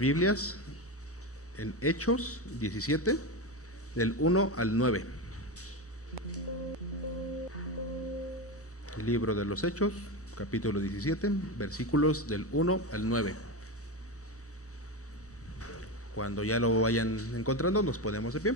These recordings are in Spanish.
Biblias en Hechos 17, del 1 al 9. El libro de los Hechos, capítulo 17, versículos del 1 al 9. Cuando ya lo vayan encontrando, nos ponemos de pie.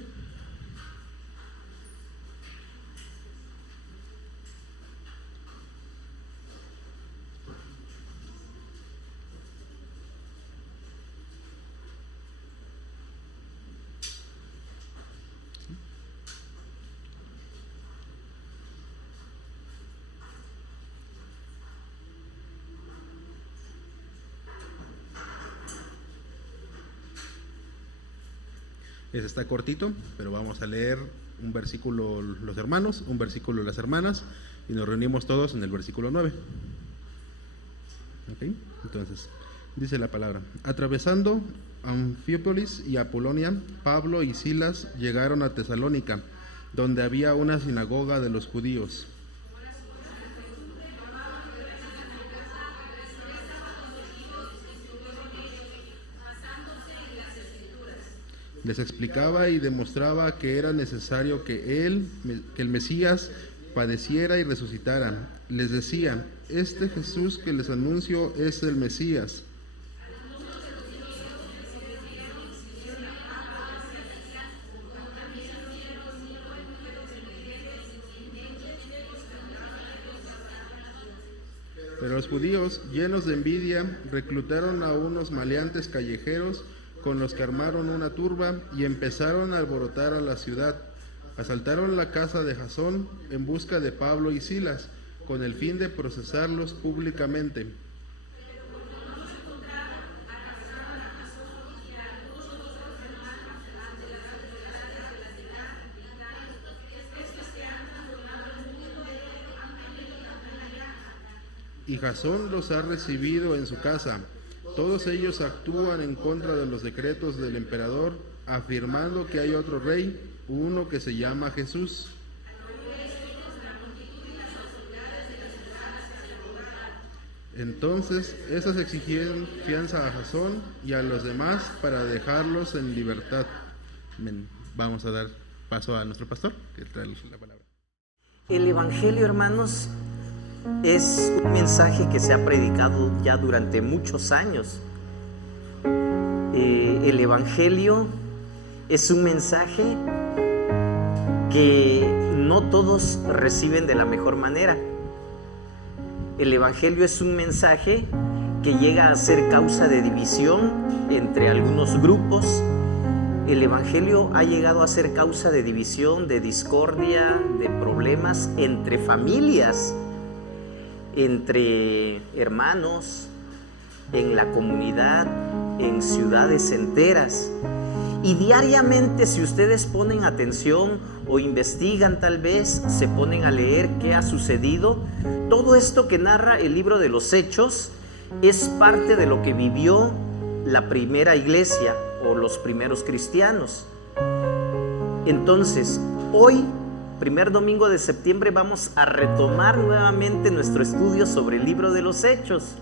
Ese está cortito, pero vamos a leer un versículo los hermanos, un versículo las hermanas, y nos reunimos todos en el versículo 9. ¿Ok? Entonces, dice la palabra: atravesando Anfípolis y Apolonia, Pablo y Silas llegaron a Tesalónica, donde había una sinagoga de los judíos. Les explicaba y demostraba que era necesario que el Mesías padeciera y resucitara. Les decía: este Jesús que les anuncio es el Mesías. Pero los judíos, llenos de envidia, reclutaron a unos maleantes callejeros con los que armaron una turba y empezaron a alborotar a la ciudad. Asaltaron la casa de Jasón en busca de Pablo y Silas, con el fin de procesarlos públicamente. Y Jasón los ha recibido en su casa. Todos ellos actúan en contra de los decretos del emperador, afirmando que hay otro rey, uno que se llama Jesús. Entonces, estos exigieron fianza a Jasón y a los demás para dejarlos en libertad. Vamos a dar paso a nuestro pastor, que trae la palabra. El Evangelio, hermanos, es un mensaje que se ha predicado ya durante muchos años. El Evangelio es un mensaje que no todos reciben de la mejor manera. El Evangelio es un mensaje que llega a ser causa de división entre algunos grupos. El Evangelio ha llegado a ser causa de división, de discordia, de problemas entre familias, entre hermanos, en la comunidad, en ciudades enteras. Y diariamente, si ustedes ponen atención o investigan, tal vez se ponen a leer qué ha sucedido, todo esto que narra el libro de los Hechos es parte de lo que vivió la primera iglesia o los primeros cristianos. Entonces, hoy, primer domingo de septiembre, vamos a retomar nuevamente nuestro estudio sobre el libro de los Hechos.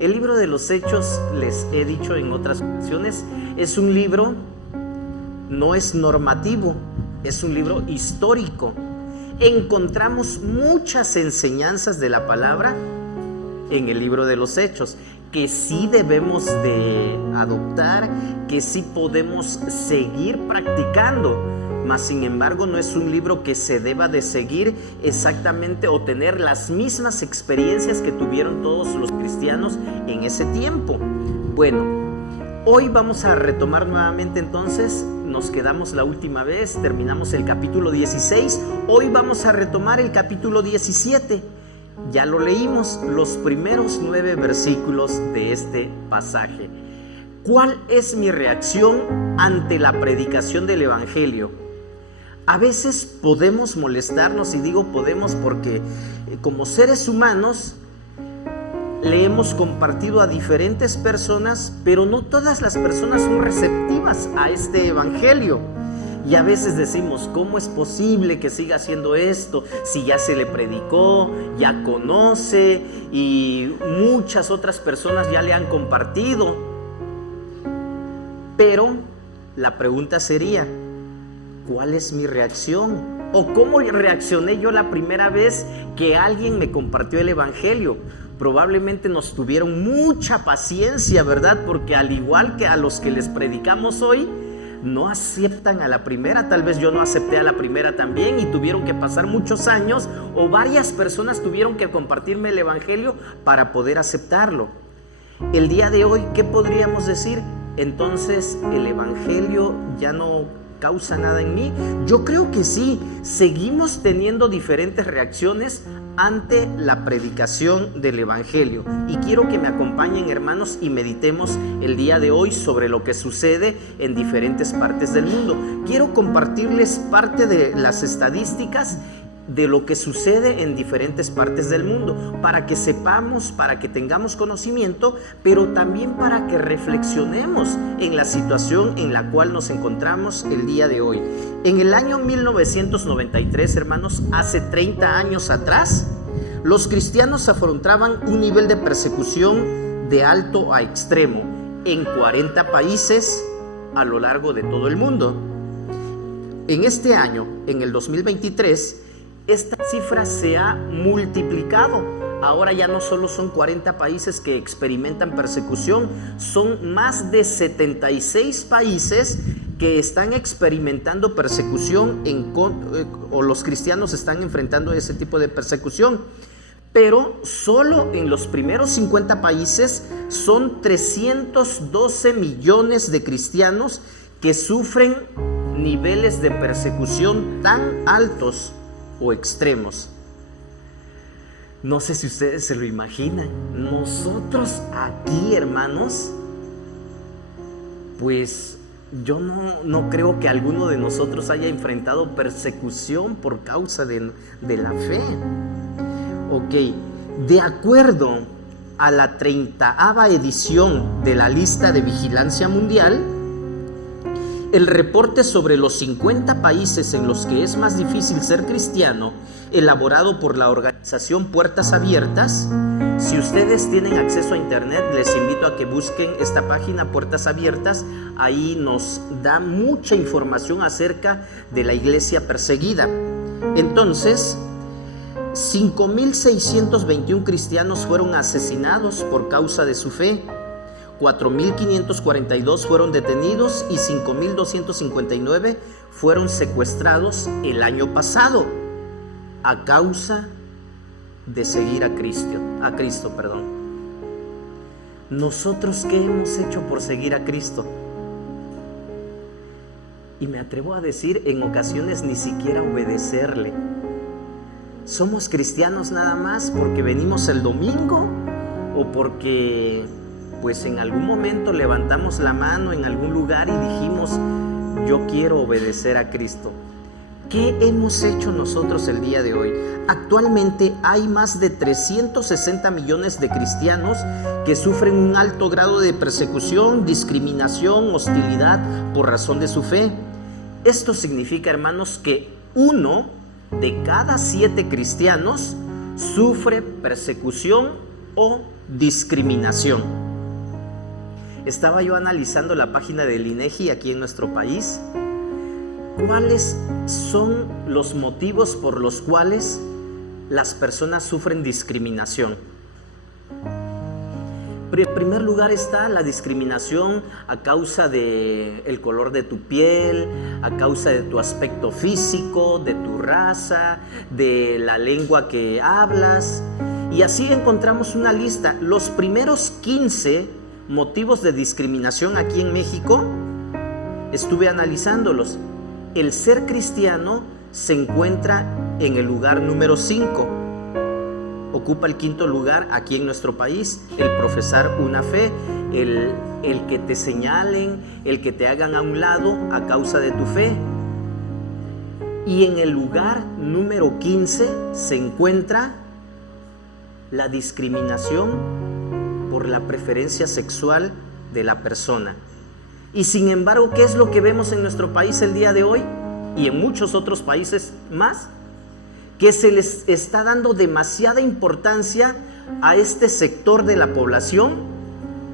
El libro de los Hechos, les he dicho en otras ocasiones, es un libro, no es normativo, es un libro histórico. Encontramos muchas enseñanzas de la palabra en el libro de los Hechos, que sí debemos de adoptar, que sí podemos seguir practicando. Mas sin embargo no es un libro que se deba de seguir exactamente o tener las mismas experiencias que tuvieron todos los cristianos en ese tiempo. Bueno, hoy vamos a retomar nuevamente, entonces nos quedamos la última vez, terminamos el capítulo 16, hoy vamos a retomar el capítulo 17. Ya lo leímos, los primeros 9 versículos de este pasaje. ¿Cuál es mi reacción ante la predicación del Evangelio? A veces podemos molestarnos, y digo podemos porque como seres humanos le hemos compartido a diferentes personas, pero no todas las personas son receptivas a este Evangelio. Y a veces decimos, ¿cómo es posible que siga haciendo esto? Si ya se le predicó, ya conoce y muchas otras personas ya le han compartido. Pero la pregunta sería, ¿cuál es mi reacción? ¿O cómo reaccioné yo la primera vez que alguien me compartió el Evangelio? Probablemente nos tuvieron mucha paciencia, ¿verdad? Porque al igual que a los que les predicamos hoy, no aceptan a la primera. Tal vez yo no acepté a la primera también y tuvieron que pasar muchos años o varias personas tuvieron que compartirme el Evangelio para poder aceptarlo. El día de hoy, ¿qué podríamos decir? Entonces, ¿el Evangelio ya no causa nada en mí? Yo creo que sí. Seguimos teniendo diferentes reacciones ante la predicación del Evangelio. Y quiero que me acompañen, hermanos, y meditemos el día de hoy sobre lo que sucede en diferentes partes del mundo. Quiero compartirles parte de las estadísticas de lo que sucede en diferentes partes del mundo, para que sepamos, para que tengamos conocimiento, pero también para que reflexionemos en la situación en la cual nos encontramos el día de hoy. En el año 1993, hermanos, hace 30 años atrás, los cristianos afrontaban un nivel de persecución de alto a extremo en 40 países a lo largo de todo el mundo. En este año, en el 2023, esta cifra se ha multiplicado. Ahora ya no solo son 40 países que experimentan persecución, son más de 76 países que están experimentando persecución o los cristianos están enfrentando ese tipo de persecución. Pero solo en los primeros 50 países son 312 millones de cristianos que sufren niveles de persecución tan altos o extremos. No sé si ustedes se lo imaginan. Nosotros aquí, hermanos, pues yo no creo que alguno de nosotros haya enfrentado persecución por causa de la fe. Ok, de acuerdo a la 30ª edición de la lista de vigilancia mundial, el reporte sobre los 50 países en los que es más difícil ser cristiano, elaborado por la organización Puertas Abiertas. Si ustedes tienen acceso a internet, les invito a que busquen esta página Puertas Abiertas. Ahí nos da mucha información acerca de la iglesia perseguida. Entonces, 5.621 cristianos fueron asesinados por causa de su fe, 4.542 fueron detenidos y 5.259 fueron secuestrados el año pasado a causa de seguir a Cristo. ¿Nosotros qué hemos hecho por seguir a Cristo? Y me atrevo a decir, en ocasiones ni siquiera obedecerle. ¿Somos cristianos nada más porque venimos el domingo o porque pues en algún momento levantamos la mano en algún lugar y dijimos, yo quiero obedecer a Cristo? ¿Qué hemos hecho nosotros el día de hoy? Actualmente hay más de 360 millones de cristianos que sufren un alto grado de persecución, discriminación, hostilidad por razón de su fe. Esto significa, hermanos, que 1 de cada 7 cristianos sufre persecución o discriminación. Estaba yo analizando la página del INEGI aquí en nuestro país. ¿Cuáles son los motivos por los cuales las personas sufren discriminación? En primer lugar está la discriminación a causa del color de tu piel, a causa de tu aspecto físico, de tu raza, de la lengua que hablas. Y así encontramos una lista. Los primeros 15 motivos de discriminación aquí en México, estuve analizándolos. El ser cristiano se encuentra en el lugar número 5. Ocupa el 5.º lugar aquí en nuestro país. El profesar una fe, el que te señalen, el que te hagan a un lado a causa de tu fe. Y en el lugar número 15 se encuentra la discriminación por la preferencia sexual de la persona. Y sin embargo, ¿qué es lo que vemos en nuestro país el día de hoy? Y en muchos otros países más, que se les está dando demasiada importancia a este sector de la población.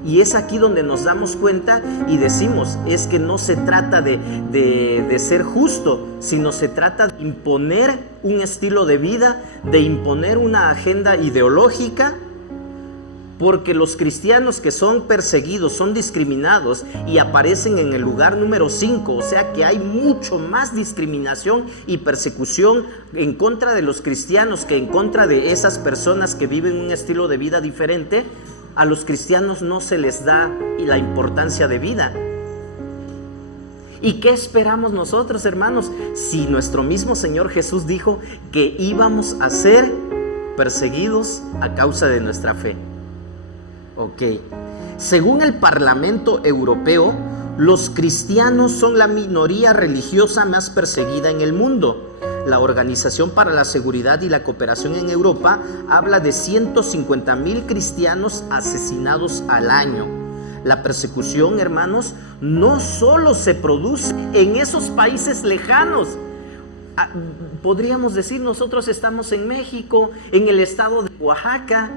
Y es aquí donde nos damos cuenta y decimos, es que no se trata de ser justo, sino se trata de imponer un estilo de vida, de imponer una agenda ideológica. Porque los cristianos que son perseguidos, son discriminados y aparecen en el lugar número 5, o sea que hay mucho más discriminación y persecución en contra de los cristianos que en contra de esas personas que viven un estilo de vida diferente. A los cristianos no se les da la importancia de vida. ¿Y qué esperamos nosotros, hermanos? Si nuestro mismo Señor Jesús dijo que íbamos a ser perseguidos a causa de nuestra fe. Ok, según el Parlamento Europeo, los cristianos son la minoría religiosa más perseguida en el mundo. La Organización para la Seguridad y la Cooperación en Europa habla de 150.000 cristianos asesinados al año. La persecución, hermanos, no solo se produce en esos países lejanos. Podríamos decir, nosotros estamos en México, en el estado de Oaxaca.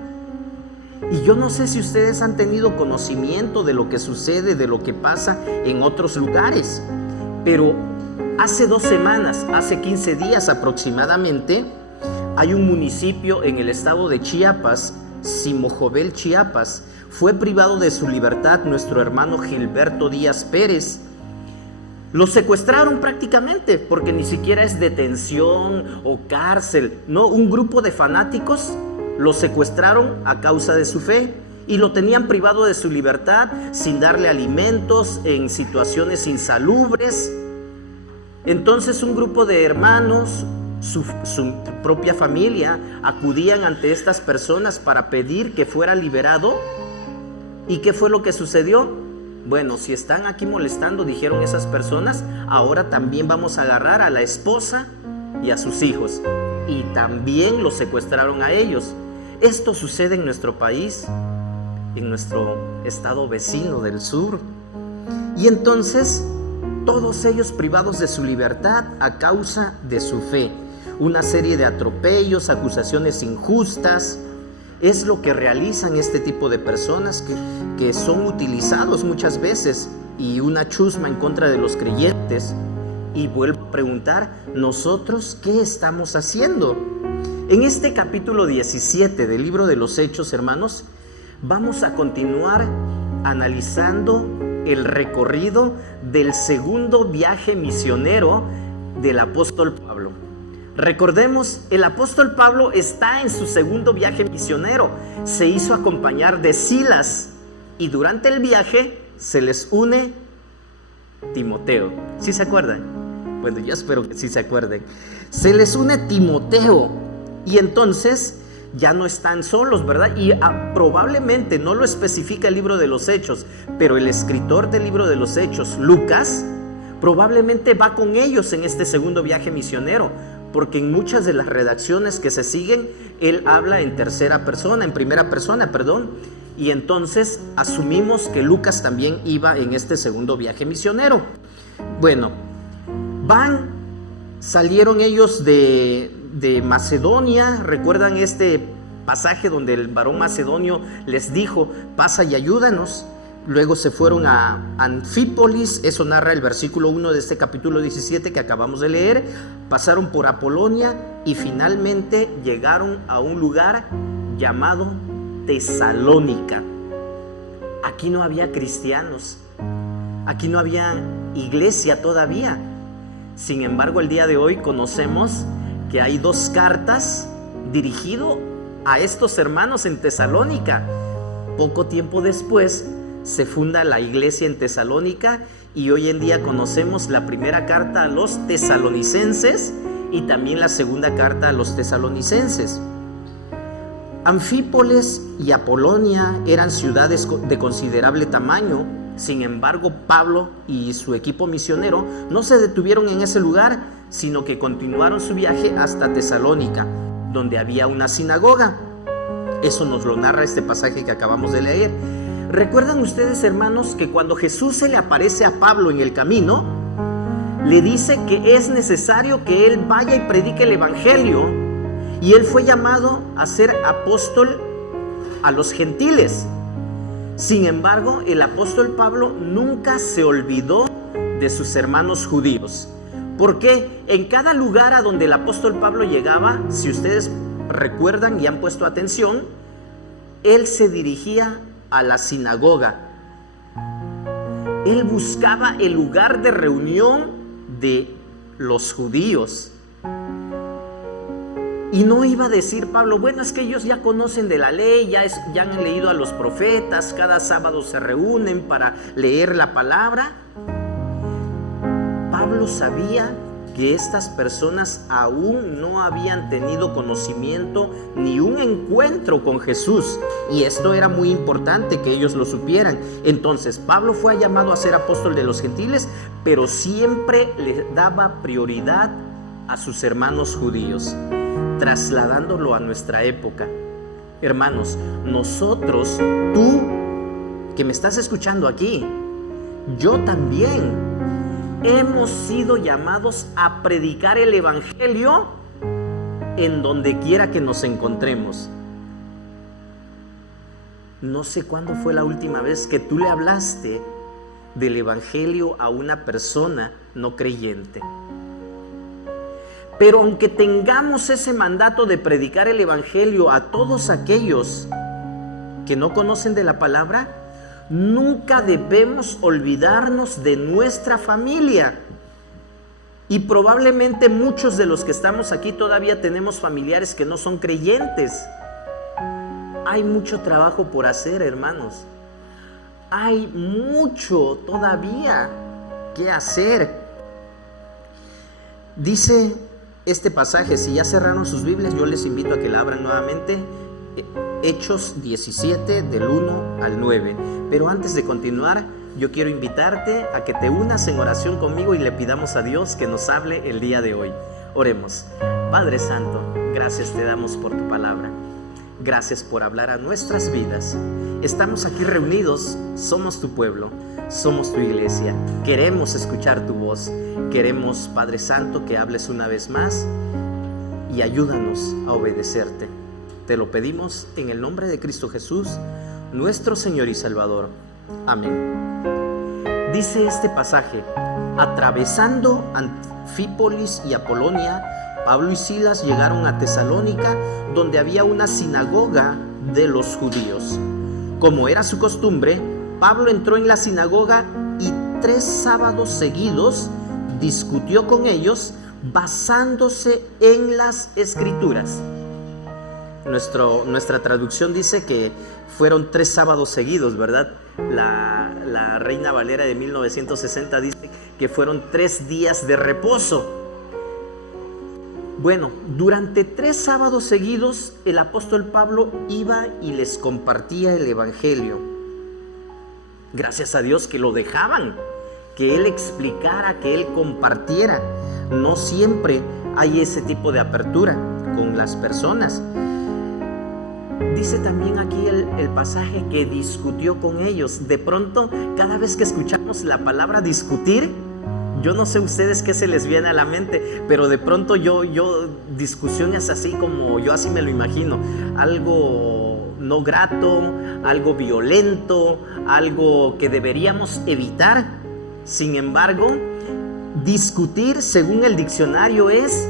Y yo no sé si ustedes han tenido conocimiento de lo que sucede, de lo que pasa en otros lugares, pero hace 2 semanas, hace 15 días aproximadamente, hay un municipio en el estado de Chiapas, Simojovel, Chiapas. Fue privado de su libertad nuestro hermano Gilberto Díaz Pérez. Lo secuestraron prácticamente, porque ni siquiera es detención o cárcel. No, un grupo de fanáticos lo secuestraron a causa de su fe y lo tenían privado de su libertad, sin darle alimentos, en situaciones insalubres. Entonces un grupo de hermanos, su propia familia, acudían ante estas personas para pedir que fuera liberado. ¿Y qué fue lo que sucedió? Bueno, si están aquí molestando, dijeron esas personas, ahora también vamos a agarrar a la esposa y a sus hijos. Y también los secuestraron a ellos. Esto sucede en nuestro país, en nuestro estado vecino del sur. Y entonces, todos ellos privados de su libertad a causa de su fe. Una serie de atropellos, acusaciones injustas, es lo que realizan este tipo de personas que son utilizados muchas veces, y una chusma en contra de los creyentes. Y vuelvo a preguntar, ¿nosotros qué estamos haciendo? En este capítulo 17 del libro de los Hechos, hermanos, vamos a continuar analizando el recorrido del segundo viaje misionero del apóstol Pablo. Recordemos, el apóstol Pablo está en su segundo viaje misionero. Se hizo acompañar de Silas y durante el viaje se les une Timoteo. ¿Sí se acuerdan? Bueno, yo espero que sí se acuerden. Se les une Timoteo y entonces ya no están solos, ¿verdad? Y probablemente, no lo especifica el libro de los Hechos, pero el escritor del libro de los Hechos, Lucas, probablemente va con ellos en este segundo viaje misionero, porque en muchas de las redacciones que se siguen, él habla en primera persona, y entonces asumimos que Lucas también iba en este segundo viaje misionero. Bueno, salieron ellos de Macedonia. ¿Recuerdan este pasaje donde el varón macedonio les dijo, pasa y ayúdanos? Luego se fueron a Anfípolis, eso narra el versículo 1 de este capítulo 17 que acabamos de leer. Pasaron por Apolonia y finalmente llegaron a un lugar llamado Tesalónica. Aquí no había cristianos, aquí no había iglesia todavía. Sin embargo, el día de hoy conocemos que hay 2 cartas dirigidas a estos hermanos en Tesalónica. Poco tiempo después se funda la iglesia en Tesalónica y hoy en día conocemos la primera carta a los tesalonicenses y también la segunda carta a los tesalonicenses. Anfípolis y Apolonia eran ciudades de considerable tamaño. Sin embargo, Pablo y su equipo misionero no se detuvieron en ese lugar, sino que continuaron su viaje hasta Tesalónica, donde había una sinagoga. Eso nos lo narra este pasaje que acabamos de leer. ¿Recuerdan ustedes, hermanos, que cuando Jesús se le aparece a Pablo en el camino, le dice que es necesario que él vaya y predique el evangelio? Y él fue llamado a ser apóstol a los gentiles. Sin embargo, el apóstol Pablo nunca se olvidó de sus hermanos judíos. Porque en cada lugar a donde el apóstol Pablo llegaba, si ustedes recuerdan y han puesto atención, él se dirigía a la sinagoga. Él buscaba el lugar de reunión de los judíos. Y no iba a decir Pablo, bueno, es que ellos ya conocen de la ley, ya han leído a los profetas, cada sábado se reúnen para leer la palabra. Pablo sabía que estas personas aún no habían tenido conocimiento ni un encuentro con Jesús, y esto era muy importante que ellos lo supieran. Entonces Pablo fue llamado a ser apóstol de los gentiles, pero siempre le daba prioridad a sus hermanos judíos, trasladándolo a nuestra época. Hermanos, nosotros, tú que me estás escuchando aquí, yo también, hemos sido llamados a predicar el evangelio en donde quiera que nos encontremos. No sé cuándo fue la última vez que tú le hablaste del evangelio a una persona no creyente. Pero aunque tengamos ese mandato de predicar el evangelio a todos aquellos que no conocen de la palabra, nunca debemos olvidarnos de nuestra familia. Y probablemente muchos de los que estamos aquí todavía tenemos familiares que no son creyentes. Hay mucho trabajo por hacer, hermanos. Hay mucho todavía que hacer. Dice este pasaje, si ya cerraron sus Biblias, yo les invito a que la abran nuevamente. Hechos 17, del 1 al 9. Pero antes de continuar, yo quiero invitarte a que te unas en oración conmigo y le pidamos a Dios que nos hable el día de hoy. Oremos. Padre Santo, gracias te damos por tu palabra. Gracias por hablar a nuestras vidas. Estamos aquí reunidos, somos tu pueblo, somos tu iglesia. Queremos escuchar tu voz. Queremos, Padre Santo, que hables una vez más y ayúdanos a obedecerte. Te lo pedimos en el nombre de Cristo Jesús, nuestro Señor y Salvador. Amén. Dice este pasaje: atravesando Anfípolis y Apolonia, Pablo y Silas llegaron a Tesalónica, donde había una sinagoga de los judíos. Como era su costumbre, Pablo entró en la sinagoga y 3 sábados seguidos discutió con ellos basándose en las Escrituras. Nuestra traducción dice que fueron 3 sábados seguidos, ¿verdad? La Reina Valera de 1960 dice que fueron 3 días de reposo. Bueno, durante 3 sábados seguidos el apóstol Pablo iba y les compartía el evangelio. Gracias a Dios que lo dejaban, que él explicara, que él compartiera. No siempre hay ese tipo de apertura con las personas. Dice también aquí el pasaje que discutió con ellos. De pronto, cada vez que escuchamos la palabra discutir, yo no sé ustedes qué se les viene a la mente, pero de pronto yo discusión es así como yo así me lo imagino. Algo no grato, algo violento, algo que deberíamos evitar. Sin embargo, discutir, según el diccionario, es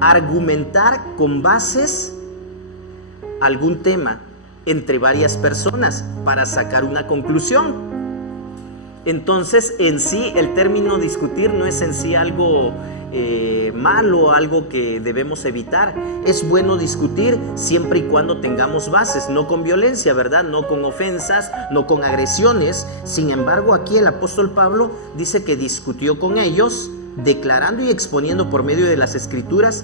argumentar con bases algún tema entre varias personas para sacar una conclusión. Entonces, en sí, el término discutir no es en sí algo malo, algo que debemos evitar. Es bueno discutir siempre y cuando tengamos bases, no con violencia, ¿verdad? No con ofensas, no con agresiones. Sin embargo, aquí el apóstol Pablo dice que discutió con ellos, declarando y exponiendo por medio de las Escrituras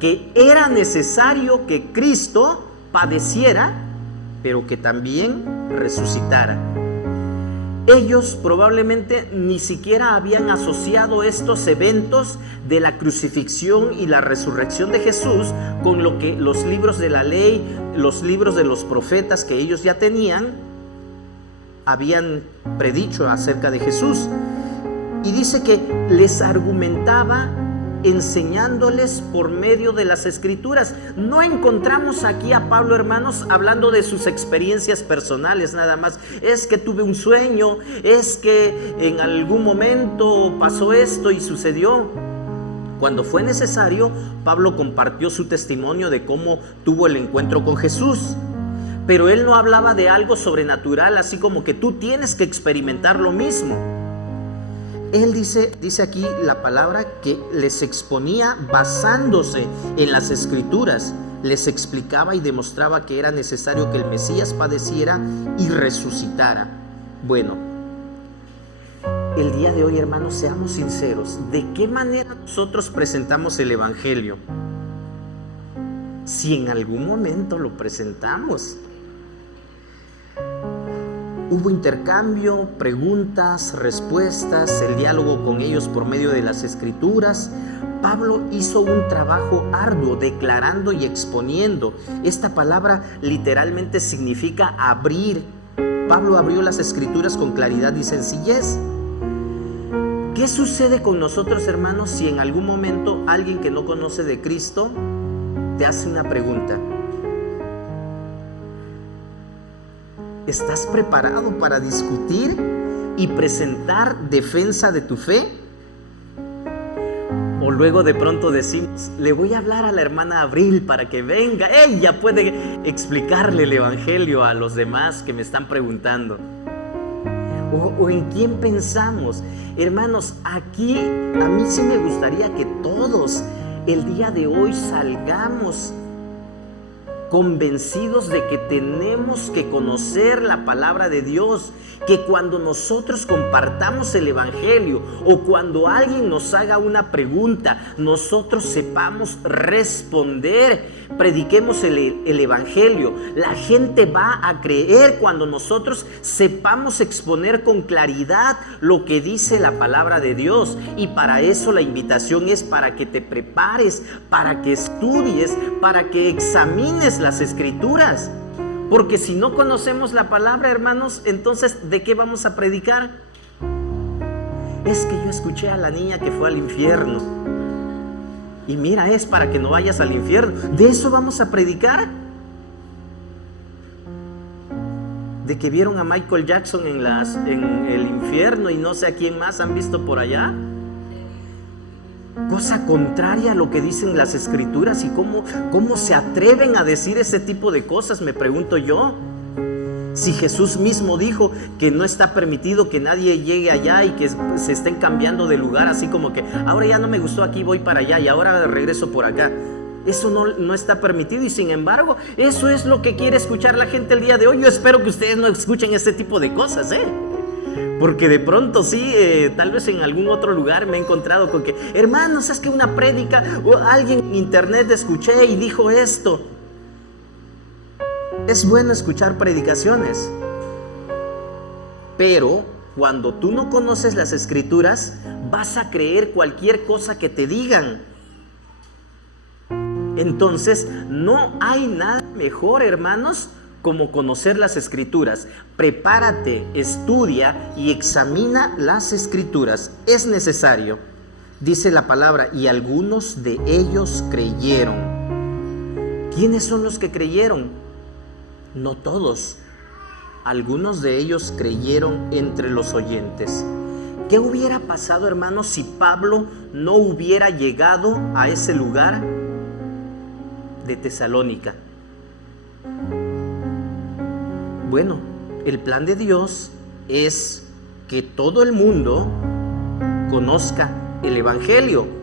que era necesario que Cristo padeciera, pero que también resucitara. Ellos probablemente ni siquiera habían asociado estos eventos de la crucifixión y la resurrección de Jesús con lo que los libros de la ley, los libros de los profetas que ellos ya tenían, habían predicho acerca de Jesús. Y dice que les argumentaba enseñándoles por medio de las Escrituras. No encontramos aquí a Pablo, hermanos, hablando de sus experiencias personales nada más. Es que tuve un sueño, es que en algún momento pasó esto y sucedió. Cuando fue necesario, Pablo compartió su testimonio de cómo tuvo el encuentro con Jesús. Pero él no hablaba de algo sobrenatural, así como que tú tienes que experimentar lo mismo. Él dice aquí la palabra que les exponía basándose en las Escrituras. Les explicaba y demostraba que era necesario que el Mesías padeciera y resucitara. Bueno, el día de hoy, hermanos, seamos sinceros. ¿De qué manera nosotros presentamos el evangelio? Si en algún momento lo presentamos. Hubo intercambio, preguntas, respuestas, el diálogo con ellos por medio de las Escrituras. Pablo hizo un trabajo arduo declarando y exponiendo. Esta palabra literalmente significa abrir. Pablo abrió las Escrituras con claridad y sencillez. ¿Qué sucede con nosotros, hermanos, si en algún momento alguien que no conoce de Cristo te hace una pregunta? ¿Estás preparado para discutir y presentar defensa de tu fe? O luego de pronto decimos, le voy a hablar a la hermana Abril para que venga, ella puede explicarle el evangelio a los demás que me están preguntando. ¿O en quién pensamos? Hermanos, aquí a mí sí me gustaría que todos el día de hoy salgamos convencidos de que tenemos que conocer la palabra de Dios, que cuando nosotros compartamos el evangelio o cuando alguien nos haga una pregunta, nosotros sepamos responder. Prediquemos el evangelio. La gente va a creer cuando nosotros sepamos exponer con claridad lo que dice la palabra de Dios. Y para eso la invitación es para que te prepares, para que estudies, para que examines las escrituras. Porque si no conocemos la palabra, hermanos, entonces ¿de qué vamos a predicar? Es que yo escuché a la niña que fue al infierno. Y mira, es para que no vayas al infierno. ¿De eso vamos a predicar? ¿De que vieron a Michael Jackson en el infierno y no sé a quién más han visto por allá? Cosa contraria a lo que dicen las escrituras. ¿Y cómo se atreven a decir ese tipo de cosas? Me pregunto yo. Si Jesús mismo dijo que no está permitido que nadie llegue allá y que se estén cambiando de lugar, así como que ahora ya no me gustó aquí, voy para allá y ahora regreso por acá. Eso no está permitido, y sin embargo eso es lo que quiere escuchar la gente el día de hoy. Yo espero que ustedes no escuchen este tipo de cosas, porque de pronto sí, tal vez en algún otro lugar me he encontrado con que, hermanos, es que una prédica o alguien en internet escuché y dijo esto. Es bueno escuchar predicaciones, pero cuando tú no conoces las escrituras, vas a creer cualquier cosa que te digan. Entonces, no hay nada mejor, hermanos, como conocer las escrituras. Prepárate, estudia y examina las escrituras. Es necesario. Dice la palabra, y algunos de ellos creyeron. ¿Quiénes son los que creyeron? No todos. Algunos de ellos creyeron entre los oyentes. ¿Qué hubiera pasado, hermanos, si Pablo no hubiera llegado a ese lugar de Tesalónica? Bueno, el plan de Dios es que todo el mundo conozca el evangelio.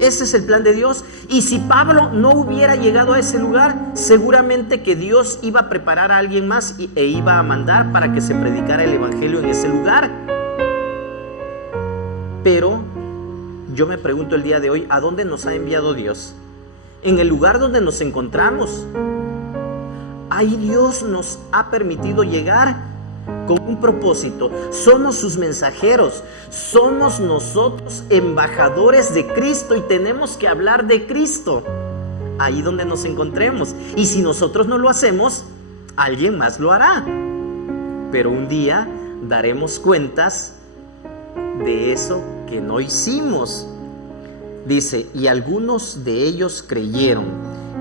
Ese es el plan de Dios. Y si Pablo no hubiera llegado a ese lugar, seguramente que Dios iba a preparar a alguien más e iba a mandar para que se predicara el evangelio en ese lugar. Pero yo me pregunto el día de hoy, ¿a dónde nos ha enviado Dios? En el lugar donde nos encontramos. Ahí Dios nos ha permitido llegar con un propósito. Somos sus mensajeros. Somos nosotros embajadores de Cristo y tenemos que hablar de Cristo ahí donde nos encontremos. Y si nosotros no lo hacemos, alguien más lo hará. Pero un día daremos cuentas de eso que no hicimos. Dice, y algunos de ellos creyeron.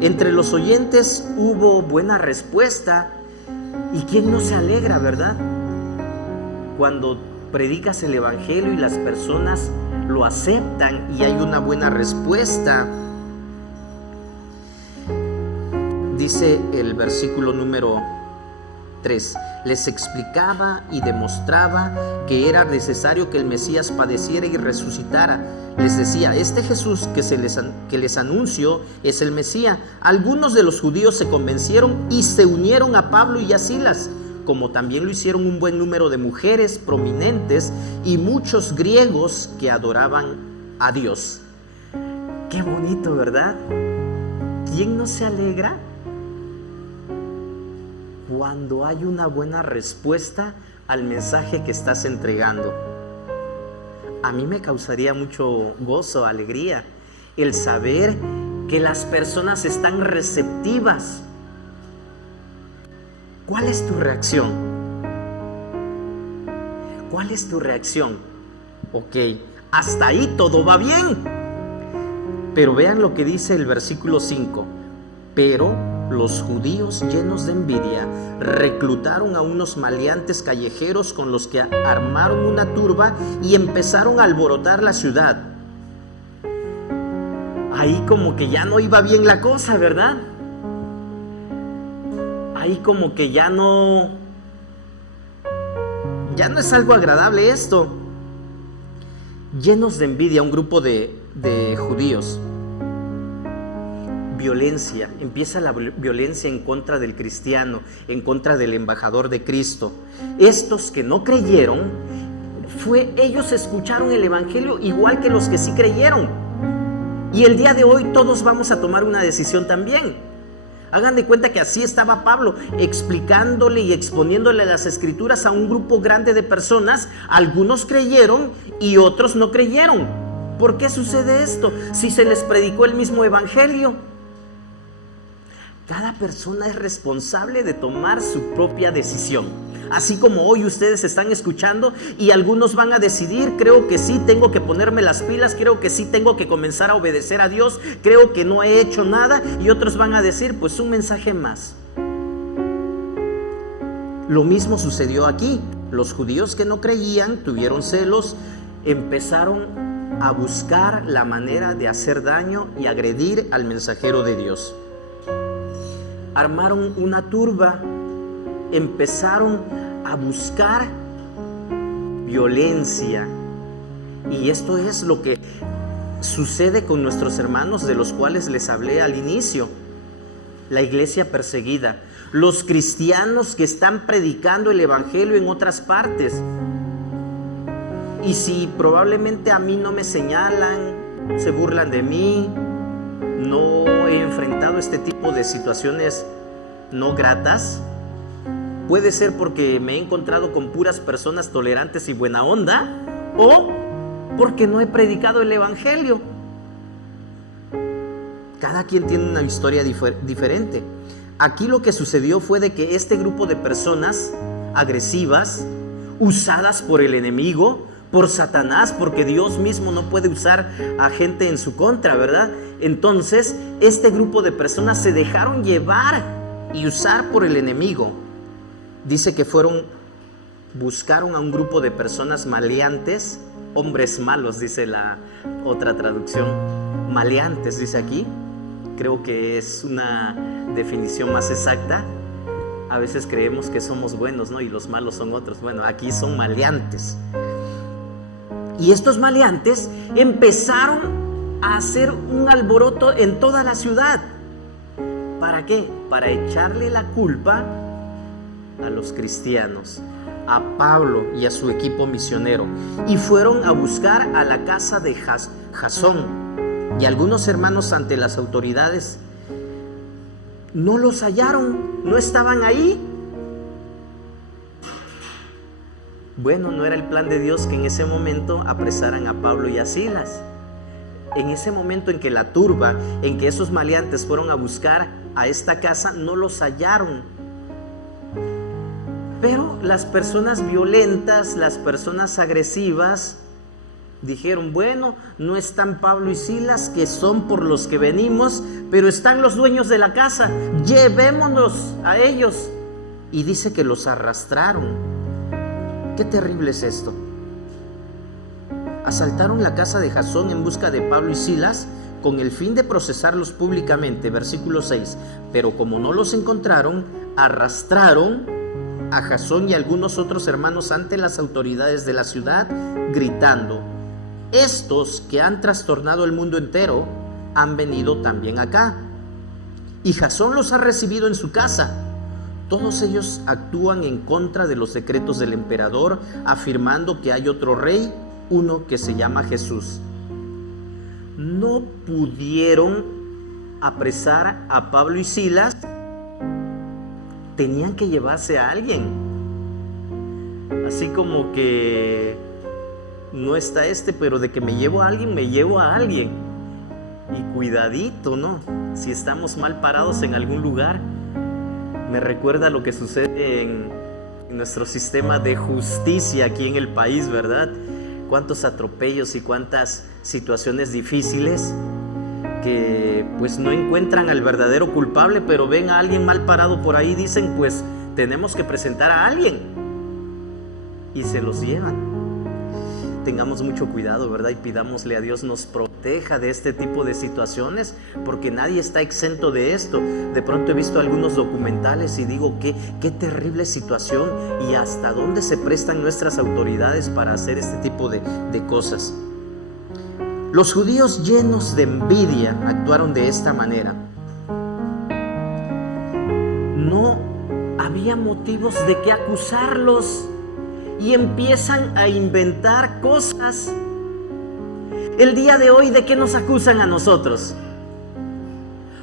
Entre los oyentes hubo buena respuesta. ¿Y quién no se alegra, verdad? Cuando predicas el evangelio y las personas lo aceptan y hay una buena respuesta. Dice el versículo número 3: les explicaba y demostraba que era necesario que el Mesías padeciera y resucitara. Les decía, este Jesús que les anuncio es el Mesías. Algunos de los judíos se convencieron y se unieron a Pablo y a Silas, como también lo hicieron un buen número de mujeres prominentes y muchos griegos que adoraban a Dios. Qué bonito, ¿verdad? ¿Quién no se alegra cuando hay una buena respuesta al mensaje que estás entregando? A mí me causaría mucho gozo, alegría, el saber que las personas están receptivas. ¿Cuál es tu reacción? ¿Cuál es tu reacción? Ok, hasta ahí todo va bien. Pero vean lo que dice el versículo 5. Pero los judíos, llenos de envidia, reclutaron a unos maleantes callejeros con los que armaron una turba y empezaron a alborotar la ciudad. Ahí como que ya no iba bien la cosa, ¿verdad? Ahí como que ya no es algo agradable esto. Llenos de envidia, un grupo de judíos. Violencia, empieza la violencia en contra del cristiano, en contra del embajador de Cristo. Estos que no creyeron, ellos escucharon el evangelio igual que los que sí creyeron. Y el día de hoy todos vamos a tomar una decisión también. Hagan de cuenta que así estaba Pablo, explicándole y exponiéndole las escrituras a un grupo grande de personas. Algunos creyeron y otros no creyeron. ¿Por qué sucede esto? Si se les predicó el mismo evangelio. Cada persona es responsable de tomar su propia decisión. Así como hoy ustedes están escuchando y algunos van a decidir, creo que sí tengo que ponerme las pilas, creo que sí tengo que comenzar a obedecer a Dios, creo que no he hecho nada, y otros van a decir, pues un mensaje más. Lo mismo sucedió aquí. Los judíos que no creían tuvieron celos, empezaron a buscar la manera de hacer daño y agredir al mensajero de Dios. Armaron una turba, empezaron a buscar violencia. Y esto es lo que sucede con nuestros hermanos de los cuales les hablé al inicio. La iglesia perseguida, los cristianos que están predicando el evangelio en otras partes. Y si probablemente a mí no me señalan, se burlan de mí, no he enfrentado este tipo de situaciones no gratas, puede ser porque me he encontrado con puras personas tolerantes y buena onda, o porque no he predicado el evangelio. Cada quien tiene una historia diferente. Aquí lo que sucedió fue de que este grupo de personas agresivas, usadas por el enemigo, por Satanás, porque Dios mismo no puede usar a gente en su contra, ¿verdad? Entonces, este grupo de personas se dejaron llevar y usar por el enemigo. Dice que buscaron a un grupo de personas maleantes, hombres malos, dice la otra traducción. Maleantes, dice aquí. Creo que es una definición más exacta. A veces creemos que somos buenos, ¿no? Y los malos son otros. Bueno, aquí son maleantes. Y estos maleantes empezaron a hacer un alboroto en toda la ciudad. ¿Para qué? Para echarle la culpa a los cristianos, a Pablo y a su equipo misionero. Y fueron a buscar a la casa de Jasón. Y algunos hermanos ante las autoridades no los hallaron, no estaban ahí. Bueno, no era el plan de Dios que en ese momento apresaran a Pablo y a Silas. En ese momento en que la turba, en que esos maleantes fueron a buscar a esta casa, no los hallaron. Pero las personas violentas, las personas agresivas, dijeron, bueno, no están Pablo y Silas, que son por los que venimos, pero están los dueños de la casa, llevémonos a ellos. Y dice que los arrastraron. Qué terrible es esto. Asaltaron la casa de Jasón en busca de Pablo y Silas con el fin de procesarlos públicamente. Versículo 6. Pero como no los encontraron, arrastraron a Jasón y algunos otros hermanos ante las autoridades de la ciudad, gritando, estos que han trastornado el mundo entero han venido también acá. Y Jasón los ha recibido en su casa. Todos ellos actúan en contra de los decretos del emperador, afirmando que hay otro rey, uno que se llama Jesús. No pudieron apresar a Pablo y Silas. Tenían que llevarse a alguien. Así como que no está pero de que me llevo a alguien, me llevo a alguien. Y cuidadito, ¿no? Si estamos mal parados en algún lugar. Me recuerda lo que sucede en nuestro sistema de justicia aquí en el país, ¿verdad? Cuántos atropellos y cuántas situaciones difíciles que pues no encuentran al verdadero culpable, pero ven a alguien mal parado por ahí, dicen pues tenemos que presentar a alguien y se los llevan. Tengamos mucho cuidado, ¿verdad? Y pidámosle a Dios nos proteja de este tipo de situaciones, porque nadie está exento de esto. De pronto he visto algunos documentales y digo, qué terrible situación, y hasta dónde se prestan nuestras autoridades para hacer este tipo de cosas. Los judíos, llenos de envidia, actuaron de esta manera. No había motivos de qué acusarlos y empiezan a inventar cosas. El día de hoy, ¿de qué nos acusan a nosotros?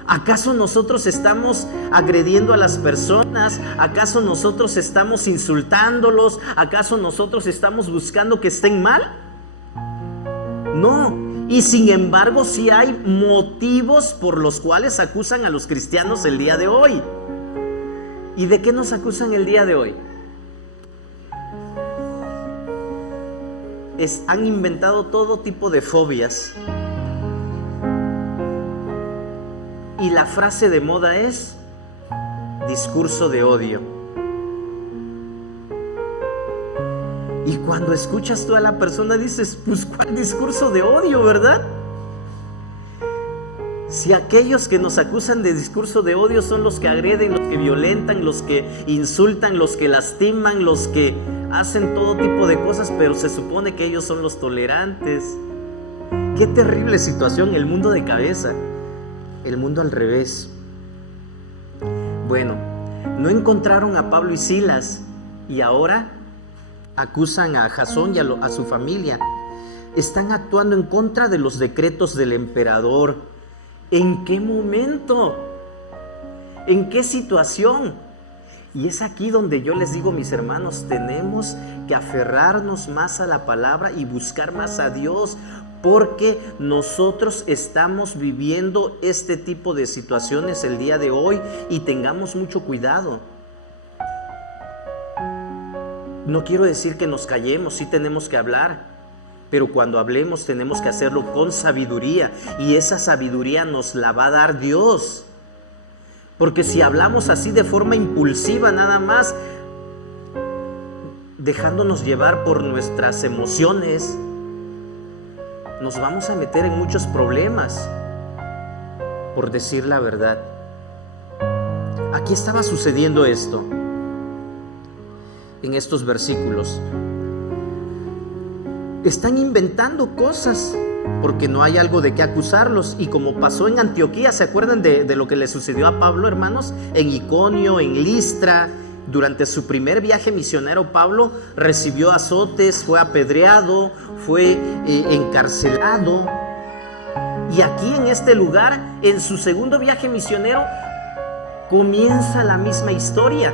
¿Acaso nosotros estamos agrediendo a las personas? ¿Acaso nosotros estamos insultándolos? ¿Acaso nosotros estamos buscando que estén mal? No. Y sin embargo, sí hay motivos por los cuales acusan a los cristianos el día de hoy. ¿Y de qué nos acusan el día de hoy? Han inventado todo tipo de fobias. Y la frase de moda es discurso de odio. Y cuando escuchas tú a la persona dices, pues ¿cuál discurso de odio, verdad? Si aquellos que nos acusan de discurso de odio son los que agreden, los que violentan, los que insultan, los que lastiman, los que hacen todo tipo de cosas, pero se supone que ellos son los tolerantes. Qué terrible situación, el mundo de cabeza, el mundo al revés. Bueno, no encontraron a Pablo y Silas y ahora acusan a Jasón y a su familia. Están actuando en contra de los decretos del emperador. ¿En qué momento? ¿En qué situación? Y es aquí donde yo les digo, mis hermanos, tenemos que aferrarnos más a la palabra y buscar más a Dios, porque nosotros estamos viviendo este tipo de situaciones el día de hoy y tengamos mucho cuidado. No quiero decir que nos callemos, sí tenemos que hablar, pero cuando hablemos tenemos que hacerlo con sabiduría, y esa sabiduría nos la va a dar Dios. Porque si hablamos así de forma impulsiva nada más, dejándonos llevar por nuestras emociones, nos vamos a meter en muchos problemas, por decir la verdad. Aquí estaba sucediendo esto, en estos versículos. Están inventando cosas porque no hay algo de qué acusarlos. Y como pasó en Antioquía, ¿se acuerdan de lo que le sucedió a Pablo, hermanos? En Iconio, en Listra, durante su primer viaje misionero, Pablo recibió azotes, fue apedreado, fue encarcelado. Y aquí en este lugar, en su segundo viaje misionero, comienza la misma historia.